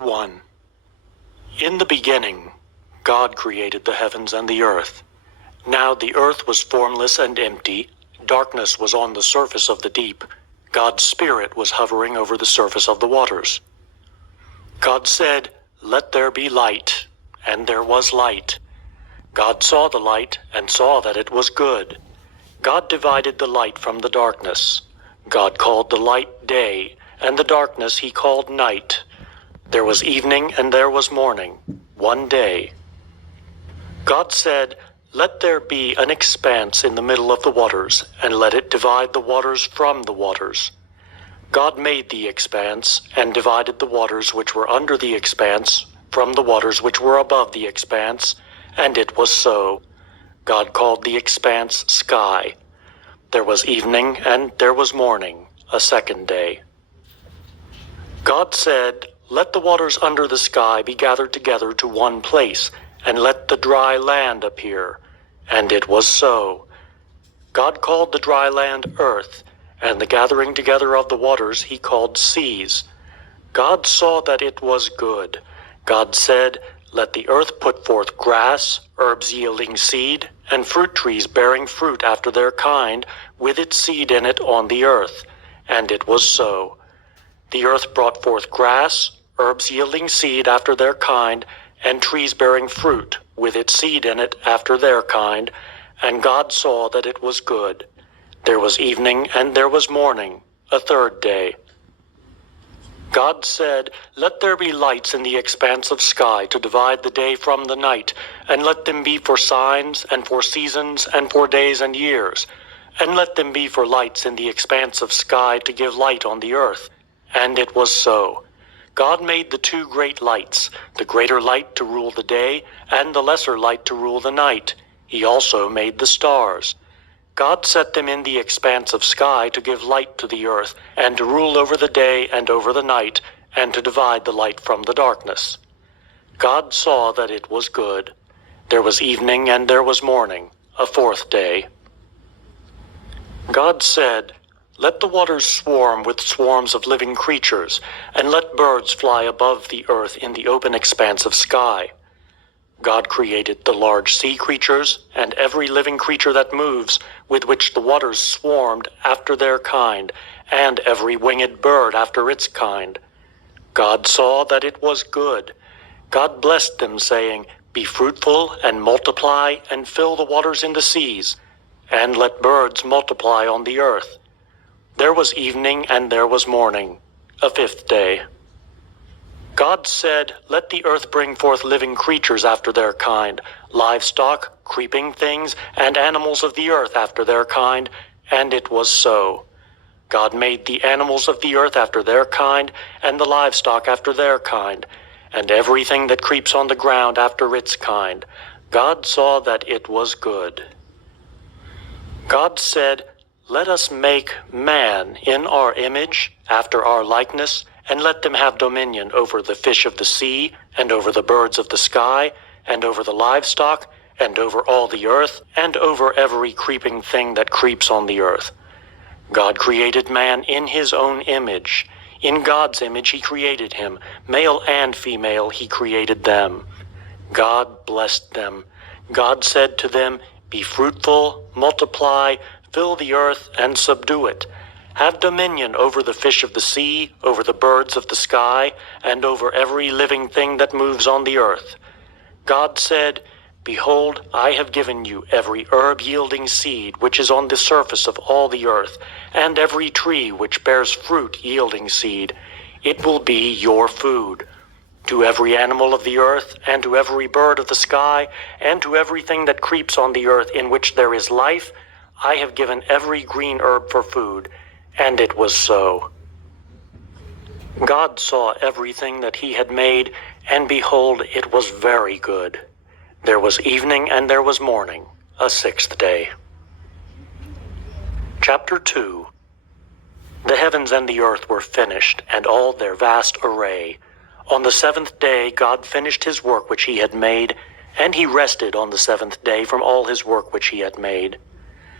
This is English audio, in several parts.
1. In the beginning, God created the heavens and the earth. Now the earth was formless and empty. Darkness was on the surface of the deep. God's Spirit was hovering over the surface of the waters. God said, "Let there be light," and there was light. God saw the light and saw that it was good. God divided the light from the darkness. God called the light day, and the darkness he called night. There was evening and there was morning, one day. God said, "Let there be an expanse in the middle of the waters, and let it divide the waters from the waters." God made the expanse, and divided the waters which were under the expanse from the waters which were above the expanse, and it was so. God called the expanse sky. There was evening and there was morning, a second day. God said, "Let the waters under the sky be gathered together to one place, and let the dry land appear." And it was so. God called the dry land earth, and the gathering together of the waters he called seas. God saw that it was good. God said, "Let the earth put forth grass, herbs yielding seed, and fruit trees bearing fruit after their kind, with its seed in it on the earth." And it was so. The earth brought forth grass, herbs yielding seed after their kind, and trees bearing fruit, with its seed in it after their kind. And God saw that it was good. There was evening and there was morning, a third day. God said, "Let there be lights in the expanse of sky to divide the day from the night, and let them be for signs and for seasons and for days and years. And let them be for lights in the expanse of sky to give light on the earth." And it was so. God made the two great lights, the greater light to rule the day, and the lesser light to rule the night. He also made the stars. God set them in the expanse of sky to give light to the earth, and to rule over the day and over the night, and to divide the light from the darkness. God saw that it was good. There was evening and there was morning, a fourth day. God said, "Let the waters swarm with swarms of living creatures, and let birds fly above the earth in the open expanse of sky." God created the large sea creatures, and every living creature that moves, with which the waters swarmed after their kind, and every winged bird after its kind. God saw that it was good. God blessed them, saying, "Be fruitful, and multiply, and fill the waters in the seas, and let birds multiply on the earth." There was evening and there was morning, a fifth day. God said, "Let the earth bring forth living creatures after their kind, livestock, creeping things, and animals of the earth after their kind." And it was so. God made the animals of the earth after their kind, and the livestock after their kind, and everything that creeps on the ground after its kind. God saw that it was good. God said, "Let us make man in our image, after our likeness, and let them have dominion over the fish of the sea, and over the birds of the sky, and over the livestock, and over all the earth, and over every creeping thing that creeps on the earth." God created man in his own image. In God's image he created him. Male and female he created them. God blessed them. God said to them, "Be fruitful, multiply, fill the earth, and subdue it. Have dominion over the fish of the sea, over the birds of the sky, and over every living thing that moves on the earth." God said, "Behold, I have given you every herb yielding seed which is on the surface of all the earth, and every tree which bears fruit yielding seed. It will be your food. To every animal of the earth, and to every bird of the sky, and to everything that creeps on the earth in which there is life, I have given every green herb for food." And it was so. God saw everything that he had made, and behold, it was very good. There was evening and there was morning, a sixth day. Chapter 2. The heavens and the earth were finished, and all their vast array. On the seventh day God finished his work which he had made, and he rested on the seventh day from all his work which he had made.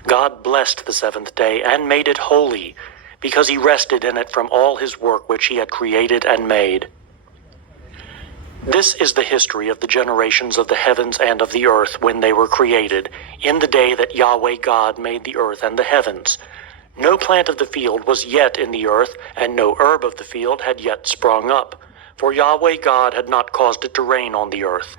God blessed the seventh day and made it holy, because he rested in it from all his work which he had created and made. This is the history of the generations of the heavens and of the earth when they were created, in the day that Yahweh God made the earth and the heavens. No plant of the field was yet in the earth, and no herb of the field had yet sprung up, for Yahweh God had not caused it to rain on the earth.